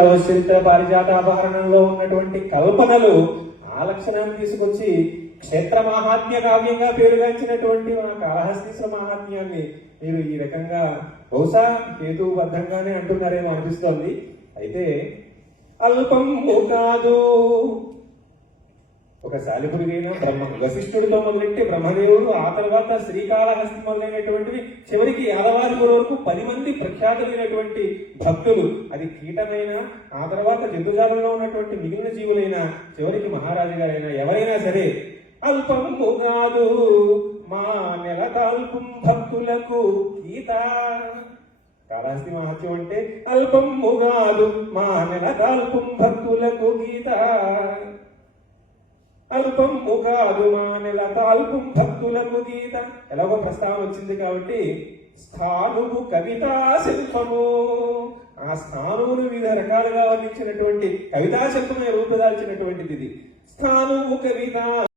సర్వశిల్త పారిజాత అపహరణంలో ఉన్నటువంటి కల్పనలు ఆ లక్షణాన్ని తీసుకొచ్చి క్షేత్ర మహాత్మ్య కావ్యంగా పేరుగాంచినటువంటి మన కాళహస్తీశ్వర మహాత్మ్యాన్ని మీరు ఈ రకంగా బహుశా హేతుబద్ధంగానే అంటున్నారేమో అనిపిస్తోంది. అయితే అల్పం కాదు. ఒక శాలిపురుగైన బ్రహ్మ వశిష్ఠుడితో మొదలెట్టి బ్రహ్మదేవుడు ఆ తర్వాత శ్రీకాళహస్తి మొదలైనటువంటివి చివరికి యాదవారి వరకు పది మంది ప్రఖ్యాతులైనటువంటి భక్తులు. అది కీటమైన ఆ తర్వాత జంతుజాలంలో ఉన్నటువంటి మిగిలిన జీవులైనా చివరికి మహారాజు గారైనా ఎవరైనా సరే అల్పము కాదు మా నెల తాల్పం భక్తులకు గీత. కాళహస్తి మహత్యం అంటే అల్పము కాదు మా నెల తాల్పం భక్తులకు గీత. అల్పం ముఖ మానెల తాల్పం భక్తులకు గీత. ఎలాగో ప్రస్తావన వచ్చింది కాబట్టి స్థానువు కవితా శిల్పము. ఆ స్థానువును వివిధ రకాలుగా వర్ణించినటువంటి కవితా శిల్పమే రూపుదాల్చినటువంటిది ఇది. స్థానువు కవిత